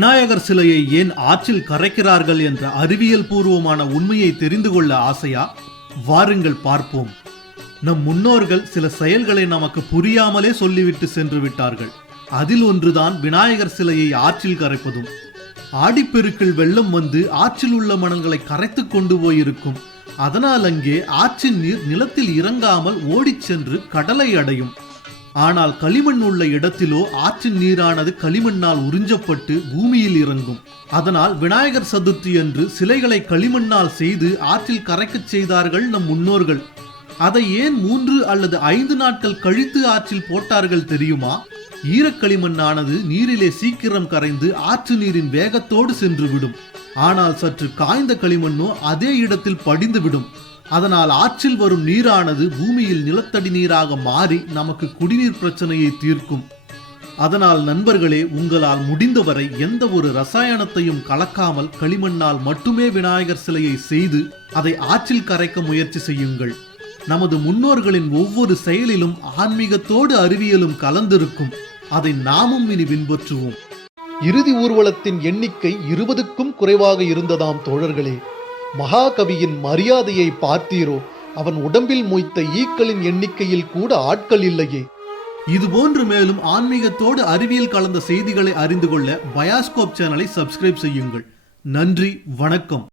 விநாயகர் சிலையை ஏன் ஆற்றில் கரைக்கிறார்கள் என்ற அறிவியல் பூர்வமான உண்மையை தெரிந்து கொள்ள ஆசையா? வாருங்கள் பார்ப்போம். நம் முன்னோர்கள் சில செயல்களை நமக்கு புரியாமலே சொல்லிவிட்டு சென்று விட்டார்கள். அதில் ஒன்றுதான் விநாயகர் சிலையை ஆற்றில் கரைப்பதும். ஆடிப்பெருக்கில் வெள்ளம் வந்து ஆற்றில் உள்ள மணல்களை கரைத்து கொண்டு போயிருக்கும். அதனால் அங்கே ஆற்றின் நீர் நிலத்தில் இறங்காமல் ஓடிச் சென்று கடலை அடையும். ஆனால் களிமண் உள்ள இடத்திலோ ஆற்றின் நீரானது களிமண்ணால் உறிஞ்சப்பட்டு பூமியில் இறங்கும். அதனால் விநாயகர் சதுர்த்தி அன்று சிலைகளை களிமண்ணால் செய்து ஆற்றில் கரைக்கச் செய்தார்கள் நம் முன்னோர்கள். அதை ஏன் 3 அல்லது 5 நாட்கள் கழித்து ஆற்றில் போட்டார்கள் தெரியுமா? ஈரக்களிமண்ணானது நீரிலே சீக்கிரம் கரைந்து ஆற்று நீரின் வேகத்தோடு சென்றுவிடும். ஆனால் சற்று காய்ந்த களிமண்ணோ அதே இடத்தில் படிந்துவிடும். அதனால் ஆற்றில் வரும் நீரானது பூமியில் நிலத்தடி நீராக மாறி நமக்கு குடிநீர் பிரச்சனையை தீர்க்கும். அதனால் நண்பர்களே, உங்களால் முடிந்தவரை எந்த ஒரு ரசாயனத்தையும் கலக்காமல் களிமண்ணால் மட்டுமே விநாயகர் சிலையை செய்து அதை ஆற்றில் கரைக்க முயற்சி செய்யுங்கள். நமது முன்னோர்களின் ஒவ்வொரு செயலிலும் ஆன்மீகத்தோடு அறிவியலும் கலந்திருக்கும். அதை நாமும் இனி பின்பற்றுவோம். இறுதி ஊர்வலத்தின் எண்ணிக்கை 20க்கும் குறைவாக இருந்ததாம் தோழர்களே. மகாகவியின் மரியாதையை பார்த்தீரோ? அவன் உடம்பில் மொய்த்த ஈக்களின் எண்ணிக்கையில் கூட ஆட்கள் இல்லையே. இதுபோன்று மேலும் ஆன்மீகத்தோடு அறிவியல் கலந்த செய்திகளை அறிந்து கொள்ள பயாஸ்கோப் சேனலை சப்ஸ்கிரைப் செய்யுங்கள். நன்றி, வணக்கம்.